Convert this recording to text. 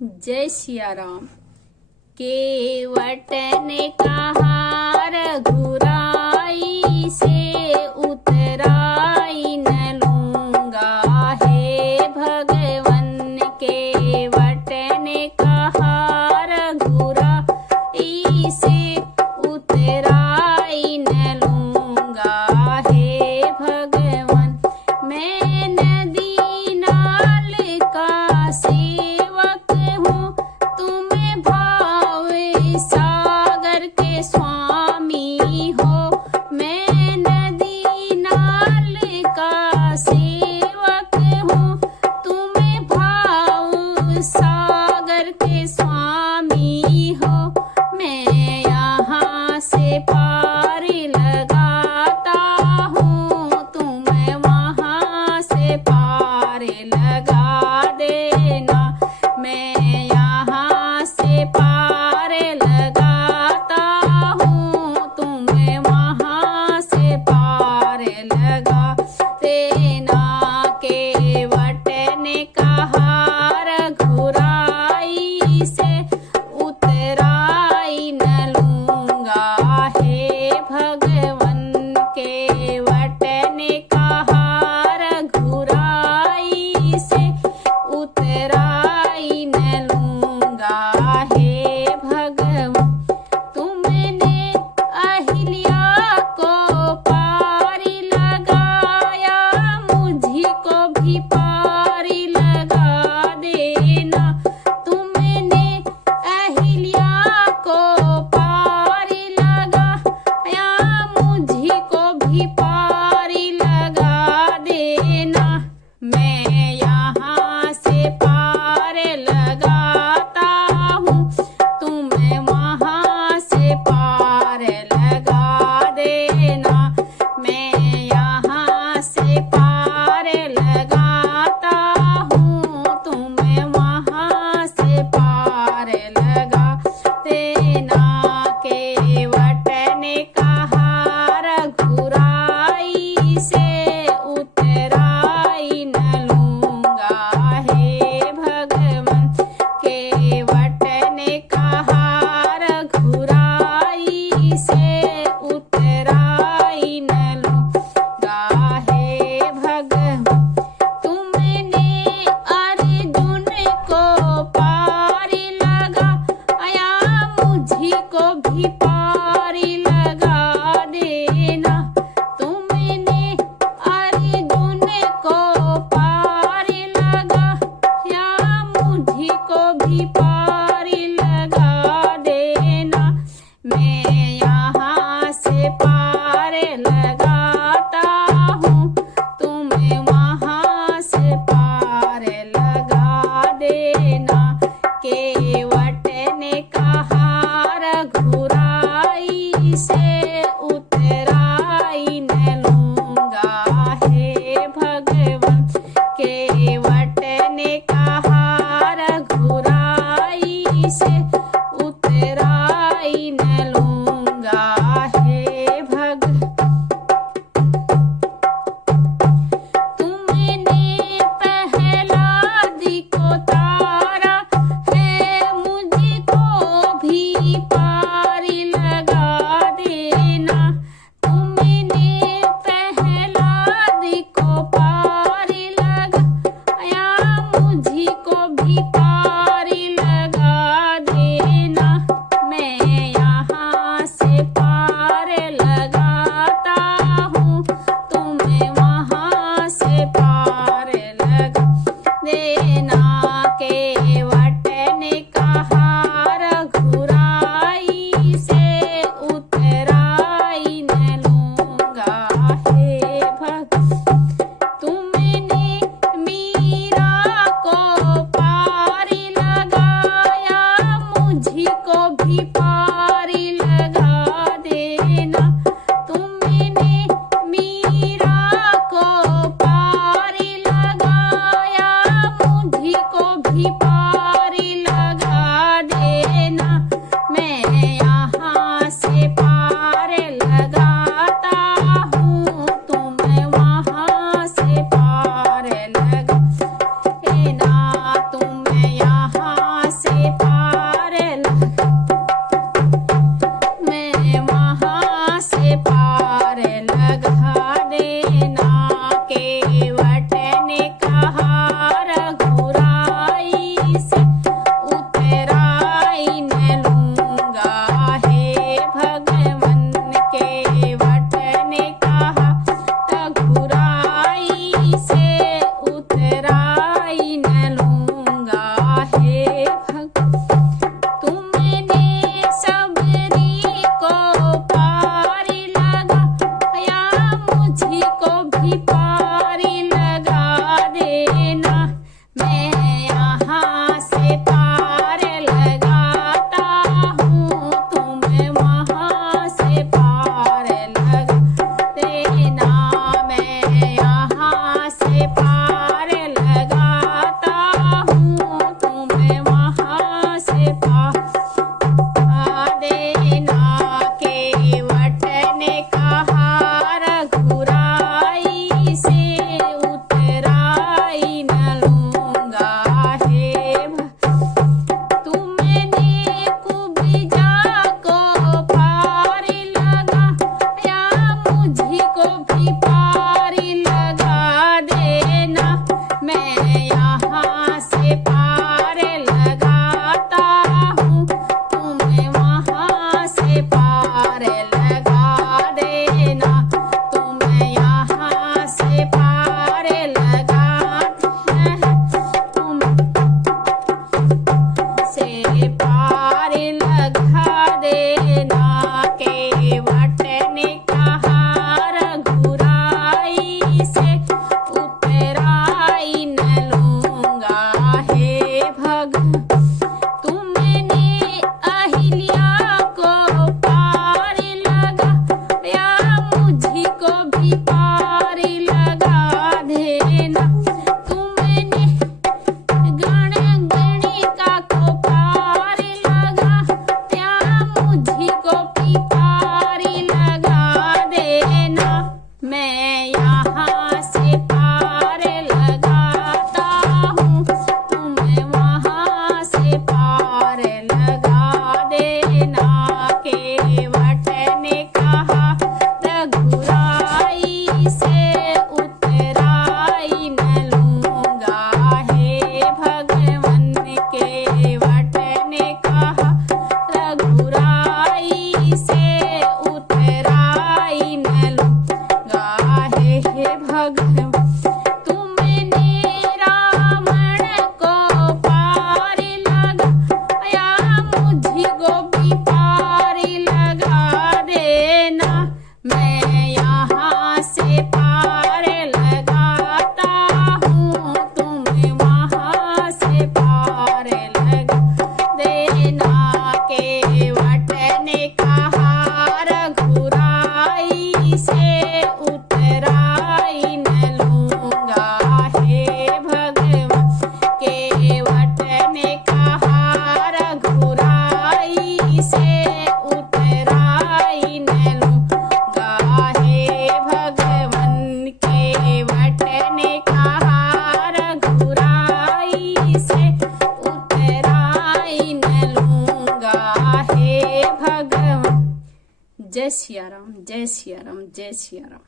जय सिया राम। केवट ने कहा रघुराई से उतराई न लूंगा हे भगवन। केवट ने कहा रघुराई से उतराई न लूंगा हे भगवन। मैं नदी नाल का सेवक हूँ, तुम्हें भाव सागर के स्वामी हो। मैं नदी नाल का सेवक हूँ, तुम्हें भाव सागर के स्वामी हो। मैं यहाँ से पार लगाता हूँ, तुम्हें वहाँ से पार लगा देना। मैं यहाँ से पार लगाता हूँ, तुम्हें वहाँ से पार लगा देना। केवट ने कहा रघुराई से उतराई न लूंगा हे भगवन। केवट ने कहा रघुराई से उतराई न लूंगा हे भगवन। तुमने अहिल्या को पारी लगाया, मुझी को भी पारी लगा देना। तुमने अहिल्या को पारी लगाया, मुझी को भी पारी लगा देना। मैं यहाँ से पार लगाता हूँ, तुम्हें वहाँ से पार लगा देना। मैं यहाँ से पार लगाता हूँ, तुम्हें वहाँ से पार लगा देना। केवट ने कहा रघुराई से उतराई न लूंगा हे भगवन। केवट ने कहा रघुराई से उतराई न लूंगा हे भगवन। तुमने अर्जुन को पारी लगाया, मुझी को भी पारी लगा देना। तुमने अर्जुन को पारी लगाया, मुझी को भी पारी लगा देना। मैं यहाँ से पार लगाता हूँ, तुम्हें वहाँ से पार लगा देना। केवट ने कहा रघुराई से उतराई न लूंगा हे भगवन। केवट ने कहा रघुराई से उतराई न लूंगा हे भगवन। तुमने प्रहलाद को तारा है, मुझको भी पारी लगा देना। तुमने प्रहलाद को पारी लगाया, मुझी को भी पारी लगा देना। मैं यहाँ से पार लगाता हूँ, तुम्हें वहाँ से पार लगा देना। केवट ने कहा रघुराई से उतराई न लूंगा हे भगवन। तुमने मीरा को पारी लगाया, मुझी को भी पारी लगा देना। तुमने मीरा को पारी लगाया, मुझी को भी पारी लगा देना। मैं यहाँ से पार लगाता हूँ, तुम्हें वहाँ से पार लगा देना। तुम्हें यहाँ भग तुमने अहिल्या को पार लगा या मुझी को भी पार लगा देना। तुमने गणिका को पार लगा या मुझी को भी पार लगा देना। मैं यहाँ से पार लगाता हूँ, तुम्हें वहाँ से पार लगा देना। केवट ने कहा रघुराई से उतराई न लूंगा हे भगवन। केवट ने कहा रघुराई से उतराई न लूंगा हे भगवन। तुमने रावण को पार लगा या मुझी को भी पार लगा देना। मैं यहाँ से पार लगाता हूँ, तुम्हें वहाँ से पार लगा देना। केवट ने कहा रघुराई से उतराई न लूंगा हे भगवन। केवट ने कहा रघुराई से उतराई न लूंगा हे भगवन। केवट ने कहा रघुराई से उतराई न लूंगा हे भगवन। जय सिया राम, जय सिया राम, जय सिया राम।